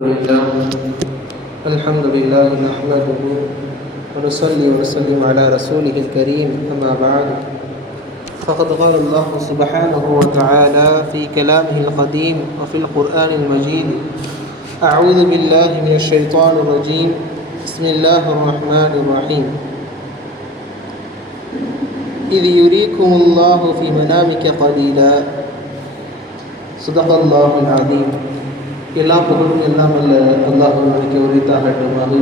الحمد لله نحمده ونصلي ونسلم على رسوله الكريم أما بعد فقد قال الله سبحانه وتعالى في كلامه القديم وفي القرآن المجيد أعوذ بالله من الشيطان الرجيم بسم الله الرحمن الرحيم إذ يريكم الله في منامك قليلا صدق الله العظيم. எல்லா புகழும் எல்லாம் அல்ல அல்லாஹ்வுக்கு உரித்தாகட்டுமாக.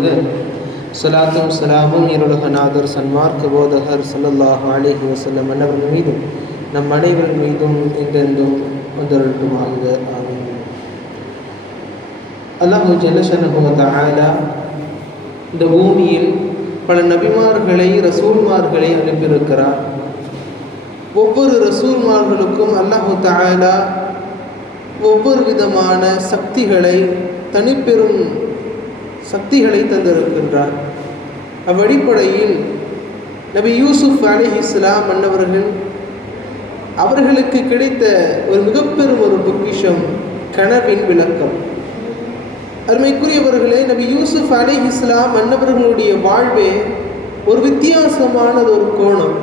ஸலாத்தும் ஸலாமும் இருலகநாதர் சன்மார்க்க போதகர் ஸல்லல்லாஹு அலைஹி வஸல்லம் அன்னவர்கள் மீதும் நம் அனைவரின் மீதும் என்றென்றும் வந்தருளட்டுமாக. ஆமீன். அல்லாஹ் ஜல்லஷனஹு வ தஆலா இந்த பூமியில் பல நபிமார்களை ரசூல்மார்களை அனுப்பியிருக்கிறார். ஒவ்வொரு ரசூல்மார்களுக்கும் அல்லாஹ் தஆலா ஒவ்வொரு விதமான சக்திகளை, தனிப்பெரும் சக்திகளை தந்திருக்கின்றார். அவ்வடிப்படையில் நபி யூசுப் அலைஹிஸ்ஸலாம் அன்னவர்கள் அவர்களுக்கு கிடைத்த ஒரு மிகப்பெரும் ஒரு பொக்கிஷம் கனவின் விளக்கம். அருமைக்குரியவர்களே, நபி யூசுப் அலைஹிஸ்ஸலாம் அன்னவர்களுடைய வாழ்வே ஒரு வித்தியாசமானது ஒரு கோணம்.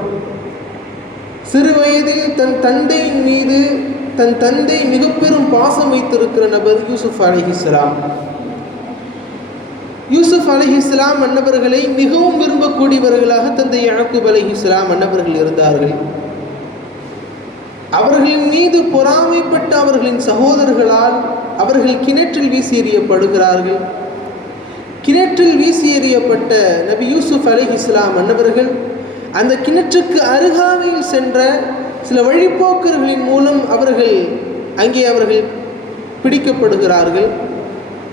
சிறு வயதில் தன் தந்தையின் மீது தன் தந்தை மிக பெரும் பாசம் வைத்திருக்கிற நபர் யூசுப் அலைஹிஸ்ஸலாம். யூசுப் அலைஹிஸ்ஸலாம் அன்னவர்களை மிகவும் விரும்பக்கூடியவர்களாக தந்தை யாக்கூப் அலைஹிஸ்ஸலாம் அன்னவர்கள் இருந்தார்கள். அவர்களின் மீது பொறாமைப்பட்ட அவர்களின் சகோதரர்களால் அவர்கள் கிணற்றில் வீசி எறியப்படுகிறார்கள். கிணற்றில் வீசி எறியப்பட்ட நபி யூசுப் அலைஹிஸ்ஸலாம் அன்னவர்கள் அந்த கிணற்றுக்கு அருகாமையில் சென்ற சில வழிப்போக்கர்களின் மூலம் அவர்கள் பிடிக்கப்படுகிறார்கள்.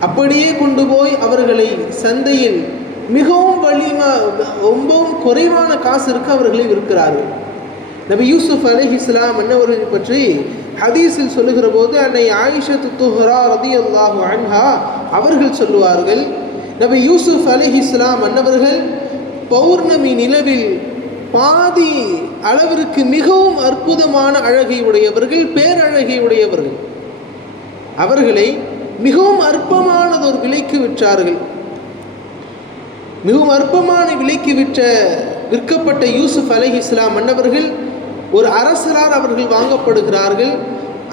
அப்படியே கொண்டு போய் அவர்களை சந்தையில் ரொம்பவும் குறைவான காசிற்கு அவர்களை விற்கிறார்கள். நபி யூசுப் அலைஹிஸ்ஸலாம் அன்னவர்களை பற்றி ஹதீஸில் சொல்லுகிற போது அன்னை ஆயிஷத்து துஹ்ரா ரலியல்லாஹு அன்ஹா அவர்கள் சொல்லுவார்கள், நபி யூசுப் அலைஹிஸ்ஸலாம் அன்னவர்கள் பௌர்ணமி நிலவில் பாதி அளவிற்கு மிகவும் அற்புதமான அழகை உடையவர்கள், பேரழகை உடையவர்கள். அவர்களை மிகவும் அற்பமானது ஒரு விலைக்கு விற்றார்கள். மிகவும் அற்பமான விலைக்கு விற்கப்பட்ட யூசுப் அலைஹிஸ்ஸலாம் அன்னவர்கள் ஒரு அரசரால் அவர்கள் வாங்கப்படுகிறார்கள்.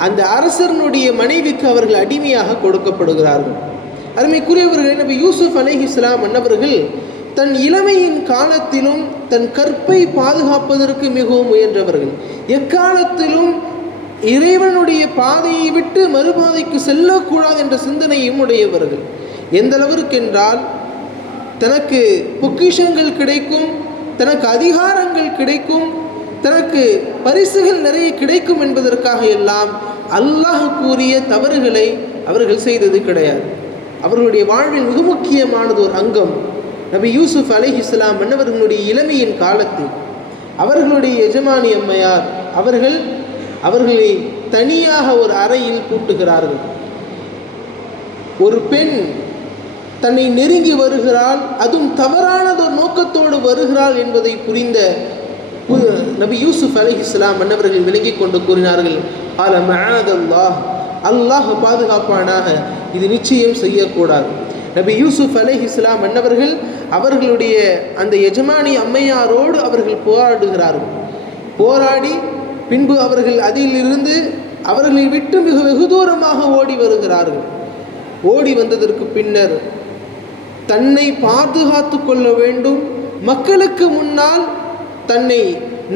அந்த அரசனுடைய மனைவிக்கு அவர்கள் அடிமையாக கொடுக்கப்படுகிறார்கள். அருமைக்குரியவர்களே, நபி யூசுப் அலைஹிஸ்ஸலாம் அன்னவர்கள் தன் இளமையின் காலத்திலும் தன் கற்பை பாதுகாப்பதற்கு மிகவும் முயன்றவர்கள். எக்காலத்திலும் இறைவனுடைய பாதையை விட்டு மறுபாதைக்கு செல்லக்கூடாது என்ற சிந்தனையும் உடையவர்கள். எந்த அளவிற்கு என்றால், தனக்கு பொக்கிஷங்கள் கிடைக்கும், தனக்கு அதிகாரங்கள் கிடைக்கும், தனக்கு பரிசுகள் நிறைய கிடைக்கும் என்பதற்காக எல்லாம் அல்லாஹ் கூறிய தவறுகளை அவர்கள் செய்தது கிடையாது. அவர்களுடைய வாழ்வில் மிக முக்கியமானது ஒரு அங்கம். நபி யூசுப் அலைஹிஸ்ஸலாம் அன்னவர்களுடைய இளமையின் காலத்தில் அவர்களுடைய எஜமானி அம்மையார் அவர்களை தனியாக ஒரு அறையில் பூட்டுகிறார்கள். ஒரு பெண் தன்னை நெருங்கி வருகிறாள், அதுவும் தவறானது ஒரு நோக்கத்தோடு வருகிறாள் என்பதை புரிந்த நபி யூசுப் அலைஹிஸ்ஸலாம் அன்னவர்கள் விளங்கி கொண்டு கூறினார்கள், அல மஅதல்லாஹ், அல்லாஹ் பாதுகாப்பானாக, இது நிச்சயம் செய்யக்கூடாது. நபி யூசுப் அலைஹிஸ்ஸலாம் அன்னவர்கள் அவர்களுடைய அந்த எஜமானி அம்மையாரோடு அவர்கள் போராடுகிறார்கள். போராடி பின்பு அவர்கள் அதிலிருந்து அவர்களை விட்டு வெகு தூரமாக ஓடி வருகிறார்கள். ஓடி வந்ததற்கு பின்னர் தன்னை பாதுகாத்து கொள்ள வேண்டும், மக்களுக்கு முன்னால் தன்னை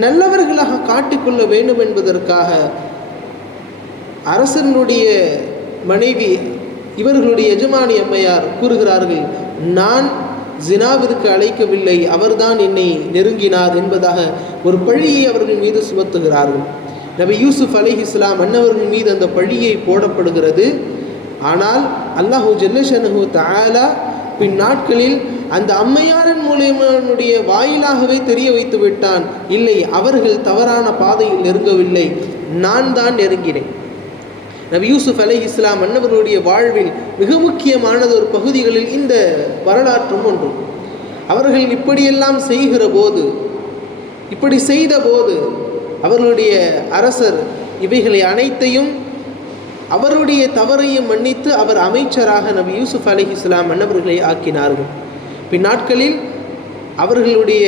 நல்லவர்களாக காட்டிக்கொள்ள வேண்டும் என்பதற்காக அரசனுடைய மனைவி இவர்களுடைய எஜமானி அம்மையார் கூறுகிறார்கள், நான் ஜினாவிற்கு அழைக்கவில்லை, அவர்தான் என்னை நெருங்கினார் என்பதாக ஒரு பழியை அவர்கள் மீது சுமத்துகிறார்கள். நபி யூசுப் அலைஹிஸ்ஸலாம் அன்னவர்கள் மீது அந்த பழியை போடப்படுகிறது. ஆனால் அல்லாஹு ஜல்லஷனஹு தஆலா பின் நாட்களில் அந்த அம்மையாரின் மூலமுடைய வாயிலாகவே தெரிய வைத்து விட்டான், இல்லை, அவர்கள் தவறான பாதையில் நெருங்கவில்லை, நான் தான் நெருங்கினேன். நபி யூசுப் அலைஹிஸ்ஸலாம் அன்னவர்களுடைய வாழ்வில் மிக முக்கியமானது ஒரு பகுதிகளில் இந்த வரலாற்றும் ஒன்று. அவர்கள் இப்படியெல்லாம் இப்படி செய்த போது அவர்களுடைய அரசர் இவைகளை அனைத்தையும் அவருடைய தவறையும் மன்னித்து அவர் அமைச்சராக நபி யூசுப் அலைஹிஸ்ஸலாம் அன்னவர்களை ஆக்கினார்கள். பின்னாட்களில் அவர்களுடைய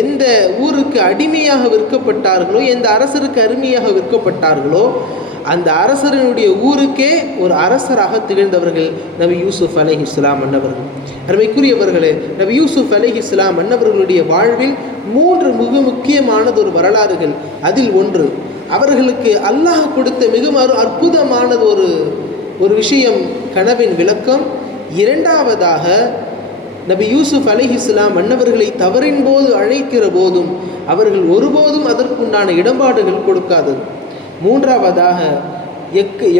எந்த ஊருக்கு அடிமையாக விற்கப்பட்டார்களோ, எந்த அரசருக்கு அருமையாக விற்கப்பட்டார்களோ, அந்த அரசனுடைய ஊருக்கே ஒரு அரசராக திகழ்ந்தவர்கள் நபி யூசுப் அலைஹிஸ்ஸலாம் அன்னவர்கள். அருமைக்குரியவர்களே, நபி யூசுப் அலைஹிஸ்ஸலாம் அன்னவர்களுடைய வாழ்வில் 3 மிக முக்கியமானது ஒரு வரலாறுகள். அதில் ஒன்று, அவர்களுக்கு அல்லாஹ் கொடுத்த மிக அற்புதமானது ஒரு விஷயம் கனவின் விளக்கம். இரண்டாவதாக, நபி யூசுப் அலைஹிஸ்ஸலாம் அன்னவர்களை தவறின் போது அழைக்கிற போதும் அவர்கள் ஒருபோதும் அதற்குண்டான இடம்பாடுகள் கொடுக்காதது. மூன்றாவதாக,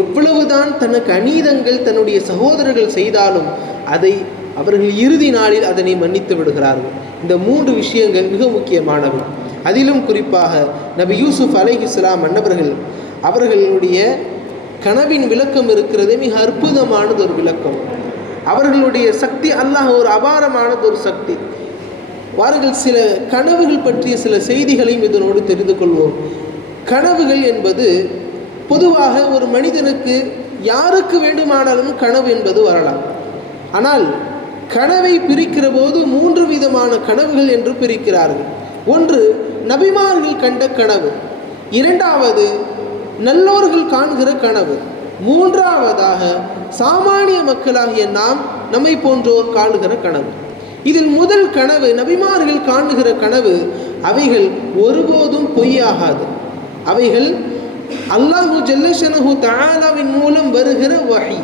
எவ்வளவுதான் தனக்கு அநீதங்கள் தன்னுடைய சகோதரர்கள் செய்தாலும் அதை அவர்கள் இறுதி நாளில் அதனை மன்னித்து விடுகிறார்கள். இந்த 3 விஷயங்கள் மிக முக்கியமானவை. அதிலும் குறிப்பாக நபி யூசுப் அலைஹிஸ்ஸலாம் அன்னவர்கள் அவர்களுடைய கனவின் விளக்கம் இருக்கிறது மிக அற்புதமானது ஒரு விளக்கம். அவர்களுடைய சக்தி அல்லாஹ் ஒரு அபாரமானது ஒரு சக்தி. வாருங்கள் சில கனவுகள் பற்றிய சில செய்திகளையும் இதனோடு தெரிந்து கொள்வோம். கனவுகள் என்பது பொதுவாக ஒரு மனிதனுக்கு யாருக்கு வேண்டுமானாலும் கனவு என்பது வரலாம். ஆனால் கனவை பிரிக்கிற போது 3 விதமான கனவுகள் என்று பிரிக்கிறார்கள். ஒன்று, நபிமார்கள் கண்ட கனவு. இரண்டாவது, நல்லோர்கள் காண்கிற கனவு. மூன்றாவதாக, சாமானிய மக்களாகிய நாம் நம்மை போன்றோர் காணுகிற கனவு. இதில் முதல் கனவு, நபிமார்கள் காணுகிற கனவு, அவைகள் ஒருபோதும் பொய்யாகாது. அவைகள் அல்லாஹு ஜல்லஷனஹு தஆலாவின் மூலம் வருகிற வஹி.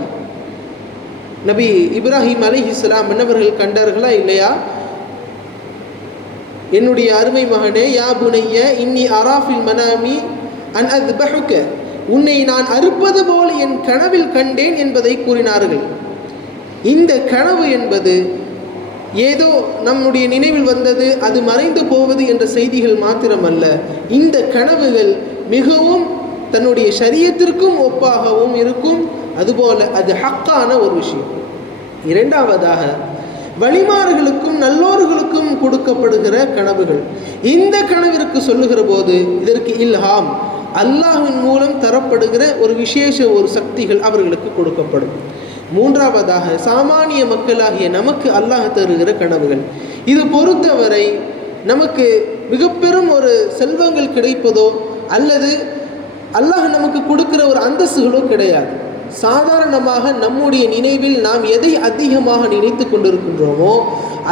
நபி இப்ராஹிம் அலைஹிஸ்ஸலாம் அன்னவர்கள் கண்டார்களா இல்லையா? என்னுடைய அருமை மகனே, யா புனைய இன்னி அராஃபில் மனாமி அன் அத்பஹுக, உன்னை நான் அறுப்பது போல் என் கனவில் கண்டேன் என்பதை கூறினார்கள். இந்த கனவு என்பது ஏதோ நம்முடைய நினைவில் வந்தது, அது மறைந்து போவது என்ற செய்திகள் மாத்திரமல்ல. இந்த கனவுகள் மிகவும் தன்னுடைய ஷரியத்திற்கும் ஒப்பாகவும் இருக்கும். அதுபோல அது ஹக்கான ஒரு விஷயம். இரண்டாவதாக, வழிமார்களுக்கும் நல்லோர்களுக்கும் கொடுக்கப்படுகிற கனவுகள். இந்த கனவிற்கு சொல்லுகிற போது இதற்கு இல்ஹாம், அல்லாஹ்வின் மூலம் தரப்படுகிற ஒரு விசேஷ ஒரு சக்திகள் அவர்களுக்கு கொடுக்கப்படும். மூன்றாவதாக, சாமானிய மக்களாகிய நமக்கு அல்லாஹ் தருகிற கனவுகள். இது பொறுத்தவரை நமக்கு மிக பெரும் ஒரு செல்வங்கள் கிடைப்பதோ அல்லது அல்லாஹ் நமக்கு கொடுக்கிற ஒரு அந்தஸ்துகளோ கிடையாது. சாதாரணமாக நம்முடைய நினைவில் நாம் எதை அதிகமாக நினைத்து கொண்டிருக்கின்றோமோ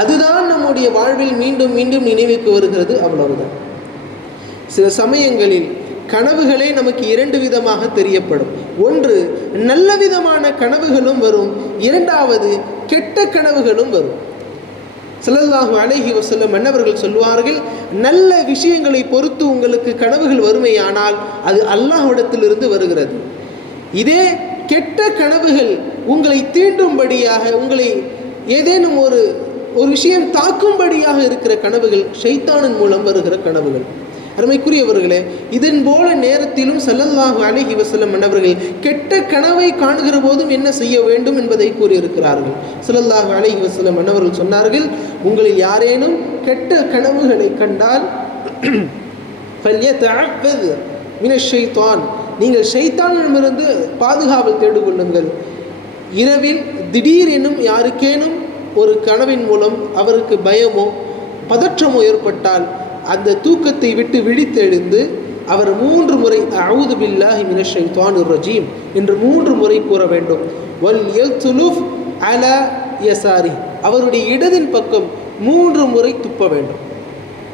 அதுதான் நம்முடைய வாழ்வில் மீண்டும் மீண்டும் நினைவுக்கு வருகிறது, அவ்வளவுதான். சில சமயங்களில் கனவுகளே நமக்கு 2 விதமாக தெரியப்படும். ஒன்று, நல்ல விதமான கனவுகளும் வரும். இரண்டாவது, கெட்ட கனவுகளும் வரும். ஸல்லல்லாஹு அலைஹி வஸல்லம் அன்னவர்கள் சொல்வார்கள், நல்ல விஷயங்களை பொறுத்து உங்களுக்கு கனவுகள் வருமையானால் அது அல்லாஹ்விடத்திலிருந்து வருகிறது. இதே கெட்ட கனவுகள் உங்களை தீண்டும்படியாக, உங்களை ஏதேனும் ஒரு விஷயம் தாக்கும்படியாக இருக்கிற கனவுகள் ஷைத்தானின் மூலம் வருகிற கனவுகள். அருமைக்குரியவர்களே, இதன் போல நேரத்திலும் ஸல்லல்லாஹு அலைஹி வஸல்லம் அன்னவர்கள் கெட்ட கனவை காணுகிற போதும் என்ன செய்ய வேண்டும் என்பதை கூறியிருக்கிறார்கள். ஸல்லல்லாஹு அலைஹி வஸல்லம் அன்னவர்கள் சொன்னார்கள், உங்களில் யாரேனும் கெட்ட கனவுகளை கண்டால் ஃபல்யதஅவ்வது மினஷ் ஷைத்தான், நீங்கள் ஷைத்தானிடமிருந்து பாதுகாவல் தேடிக்கொள்ளுங்கள். இரவில் திடீர் என்னும் யாருக்கேனும் ஒரு கனவின் மூலம் அவருக்கு பயமோ பதற்றமோ ஏற்பட்டால் அந்த தூக்கத்தை விட்டு விழித்தெழுந்து அவர் 3 முறை அஊது பில்லாஹி மினஷ் ஷைத்தானிர் ரஜீம் என்று 3 முறை கூற வேண்டும். வல் யல்துலுஃப் அலா யசாரி, அவருடைய இடதின் பக்கம் 3 முறை துப்ப வேண்டும்.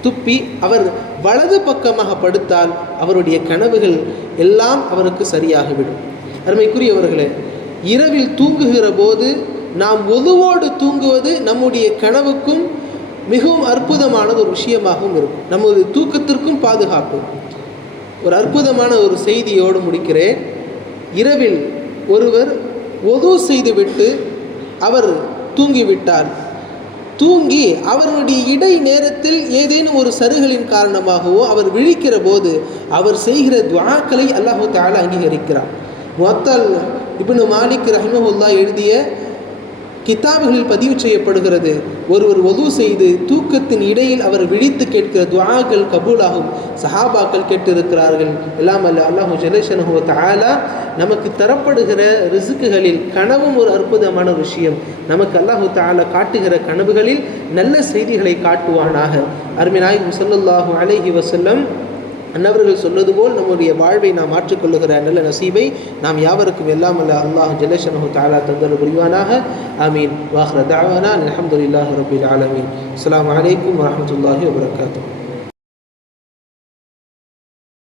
துப்பி அவர் வலது பக்கமாக படுத்தால் அவருடைய கனவுகள் எல்லாம் அவருக்கு சரியாகிவிடும். அருமைக்குரியவர்களே, இரவில் தூங்குகிற போது நாம் ஒதுவோடு தூங்குவது நம்முடைய கனவுக்கும் மிகவும் அற்புதமானது ஒரு விஷயமாகவும் இருக்கும். நமது தூக்கத்திற்கும் பாதுகாப்பு. ஒரு அற்புதமான ஒரு செய்தியோடு முடிக்கிறேன். இரவில் ஒருவர் ஒது செய்துவிட்டு அவர் தூங்கிவிட்டார். தூங்கி அவருடைய இடை நேரத்தில் ஏதேனும் ஒரு சருகளின் காரணமாகவோ அவர் விழிக்கிற போது அவர் செய்கிற துஆக்களை அல்லாஹு தஆலா அங்கீகரிக்கிறார். முஅத்தல் இப்னு மாலிக் ரஹிமஹுல்லாஹ் எழுதிய கிதாபுகளில் பதிவு செய்யப்படுகிறது. ஒருவர் ஒது செய்து தூக்கத்தின் இடையில் அவர் விழித்து கேட்கிற துஆக்கள் கபூலாகும் சஹாபாக்கள் கேட்டிருக்கிறார்கள். எல்லாம் அல்ல அல்லாஹு ஜல்லஷனஹு வ தஆலா நமக்கு தரப்படுகிற ரிசுக்குகளில் கனவும் ஒரு அற்புதமான விஷயம். நமக்கு அல்லாஹு தஆலா காட்டுகிற கனவுகளில் நல்ல செய்திகளை காட்டுவானாக. அருமை நாயகம் ஸல்லல்லாஹு அலைஹி வஸல்லம் அன்னவர்கள் சொன்னது போல் நம்முடைய வாழ்வை நாம் மாற்றிக்கொள்ளுகிற நல்ல நசீபை நாம் யாவருக்கும் எல்லாம் அல்ல அல்லாஹ் ஜல்லஷனஹு தஆலா தந்தருள் புரிவானாக. ஆமீன். வாஹிர தஅவானா அல்ஹம்துலில்லாஹி ரப்பில் ஆலமீன். அஸ்ஸலாமு அலைக்கும் வரஹ்மத்துல்லாஹி வபரகாத்துஹு.